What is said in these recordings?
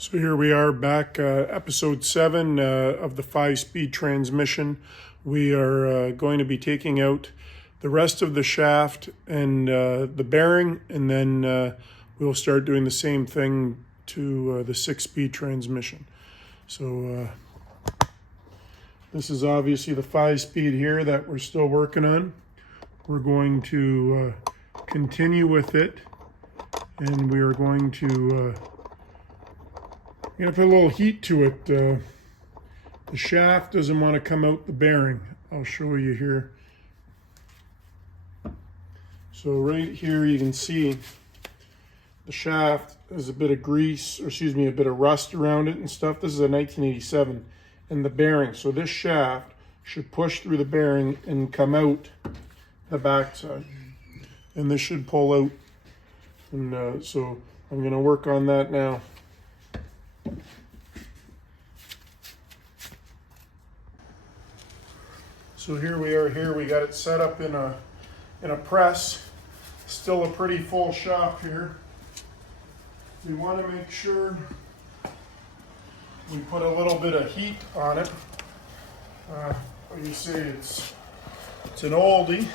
So here we are back, episode 7 of the 5-speed transmission. We are going to be taking out the rest of the shaft and the bearing, and then we'll start doing the same thing to the 6-speed transmission. So this is obviously the 5-speed here that we're still working on. We're going to continue with it, and we are going to put a little heat to it. The shaft doesn't want to come out the bearing. I'll show you here. So right here you can see the shaft has a bit of grease, or excuse me, a bit of rust around it and stuff. This is a 1987. And the bearing. So this shaft should push through the bearing and come out the backside. And this should pull out. And so I'm going to work on that now. So here we are. Here we got it set up in a press. Still a pretty full shop here. We want to make sure we put a little bit of heat on it. Like you say, it's an oldie.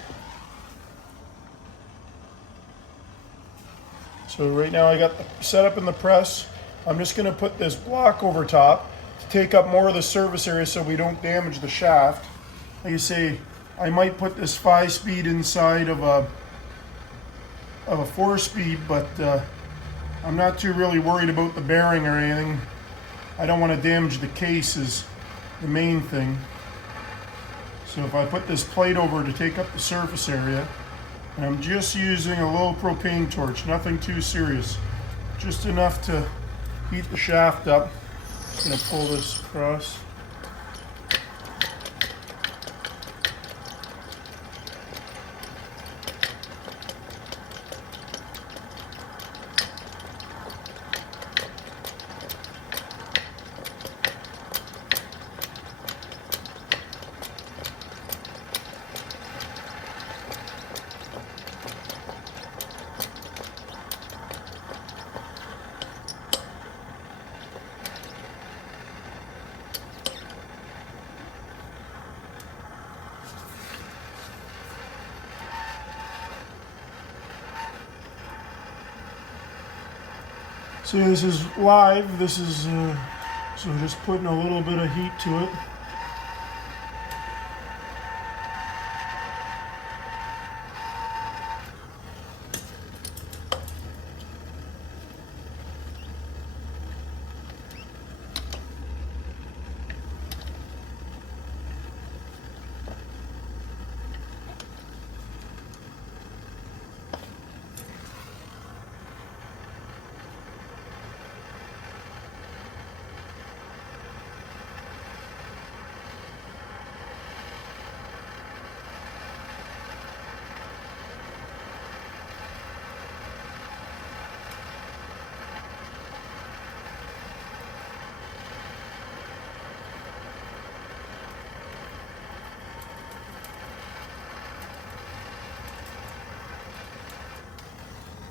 So right now I got the set up in the press. I'm just going to put this block over top to take up more of the surface area so we don't damage the shaft. Like you say, I might put this 5-speed inside of a 4-speed, but I'm not too really worried about the bearing or anything. I don't want to damage the case is the main thing. So if I put this plate over to take up the surface area, and I'm just using a little propane torch, nothing too serious, just enough to heat the shaft up. I'm going to pull this across. See, this is live. This is so just putting a little bit of heat to it.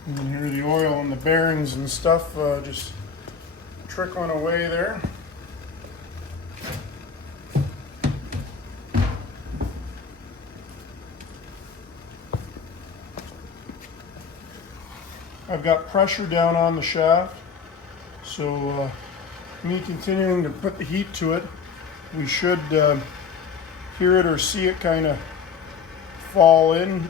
And then here the oil and the bearings and stuff just trickling away there. I've got pressure down on the shaft, so me continuing to put the heat to it, we should hear it or see it kind of fall in.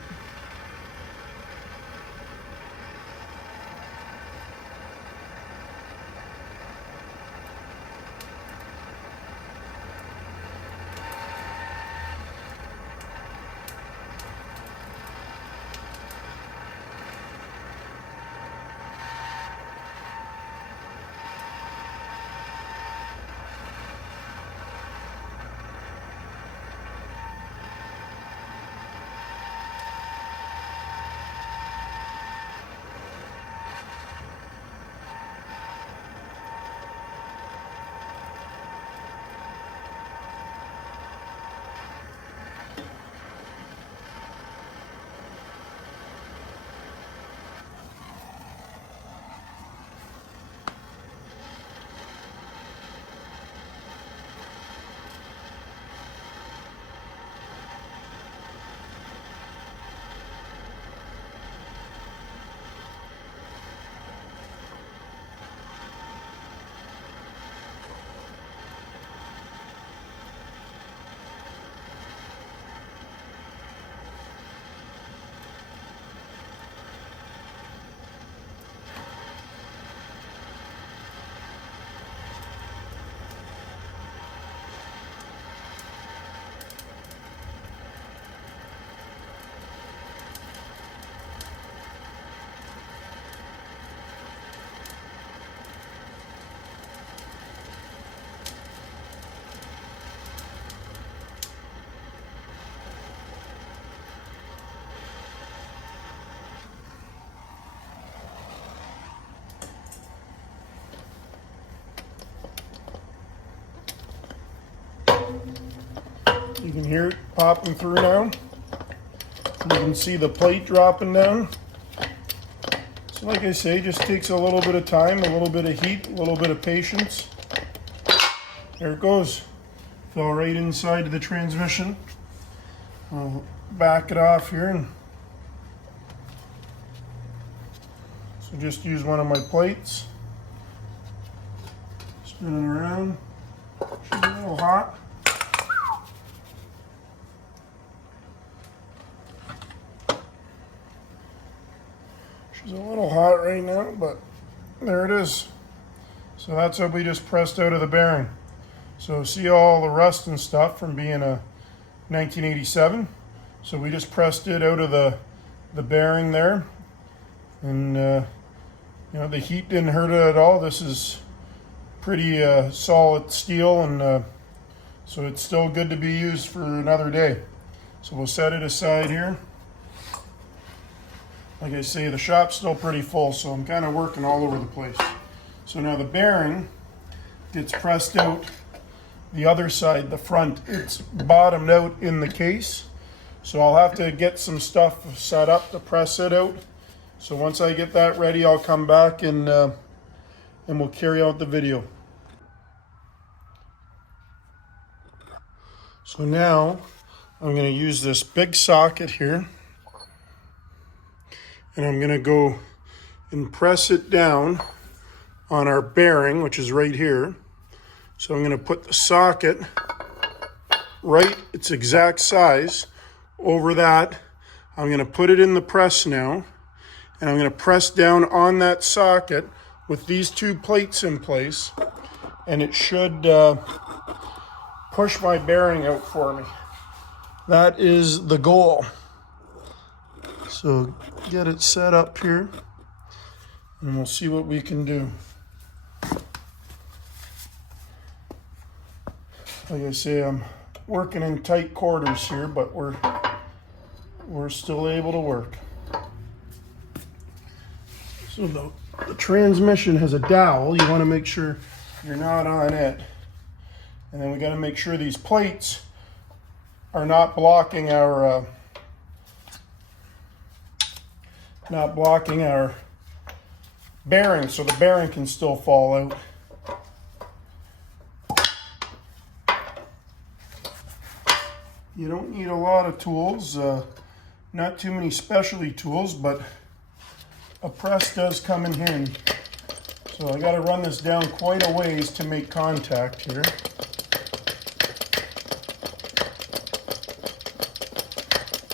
You can hear it popping through now. You can see the plate dropping down. So like I say, just takes a little bit of time, a little bit of heat, a little bit of patience. There it goes. Fell right inside of the transmission. I'll back it off here. And so just use one of my plates. Spin it around. She's a little hot. She's a little hot right now, but there it is. So that's what we just pressed out of the bearing. So see all the rust and stuff from being a 1987. So we just pressed it out of the bearing there. And you know, the heat didn't hurt it at all. This is pretty solid steel, and so it's still good to be used for another day. So we'll set it aside here. Like I say, the shop's still pretty full, so I'm kind of working all over the place. So now the bearing gets pressed out the other side, the front. It's bottomed out in the case. So I'll have to get some stuff set up to press it out. So once I get that ready, I'll come back and we'll carry out the video. So now I'm going to use this big socket here. And I'm going to go and press it down on our bearing, which is right here. So I'm going to put the socket right, its exact size, over that. I'm going to put it in the press now, and I'm going to press down on that socket with these two plates in place, and it should push my bearing out for me. That is the goal. So get it set up here, and we'll see what we can do. Like I say, I'm working in tight quarters here, but we're still able to work. So the transmission has a dowel. You want to make sure you're not on it. And then we got to make sure these plates are not blocking our bearing, so the bearing can still fall out. You don't need a lot of tools, not too many specialty tools, but a press does come in handy. So I got to run this down quite a ways to make contact here.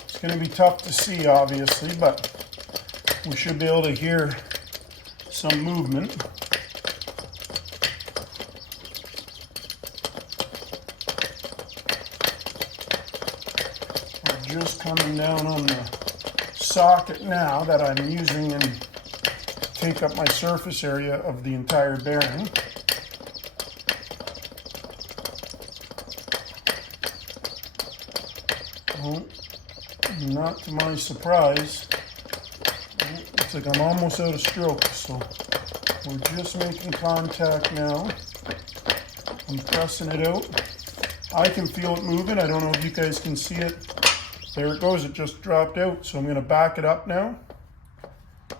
It's going to be tough to see, obviously, but we should be able to hear some movement. We're just coming down on the socket now that I'm using and take up my surface area of the entire bearing. Well, not to my surprise, looks like I'm almost out of stroke, so we're just making contact now. I'm pressing it out. I can feel it moving. I don't know if you guys can see it. There it goes. It just dropped out. So I'm going to back it up now. You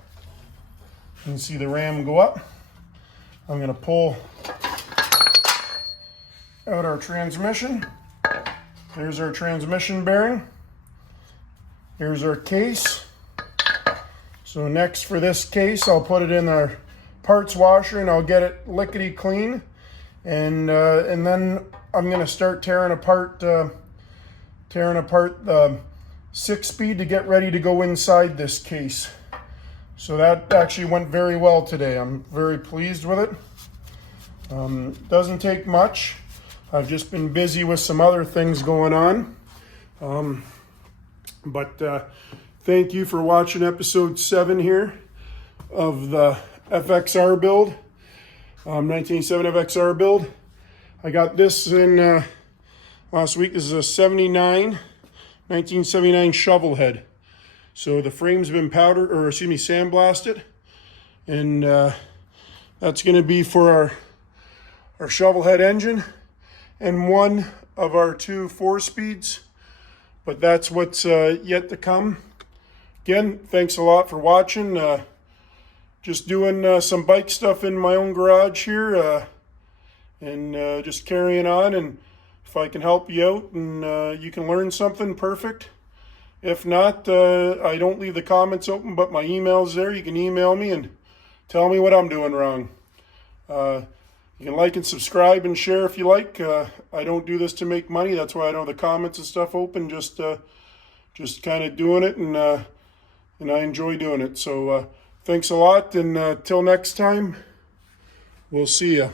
can see the ram go up. I'm going to pull out our transmission. There's our transmission bearing. Here's our case. So next for this case, I'll put it in our parts washer and I'll get it lickety clean. And then I'm going to start tearing apart the 6-speed to get ready to go inside this case. So that actually went very well today. I'm very pleased with it. Doesn't take much. I've just been busy with some other things going on. But thank you for watching episode 7 here of the FXR build, 1987 FXR build. I got this in last week. This is a 1979 shovel head. So the frame's been sandblasted, and that's going to be for our shovel head engine and one of our two 4-speeds, but that's what's yet to come. Again, thanks a lot for watching. Just doing some bike stuff in my own garage here, and just carrying on. And if I can help you out and you can learn something, perfect. If not, I don't leave the comments open, but my email's there. You can email me and tell me what I'm doing wrong. You can like and subscribe and share if you like. I don't do this to make money. That's why I don't have the comments and stuff open. Just kind of doing it, and I enjoy doing it. So thanks a lot, and till next time, we'll see ya.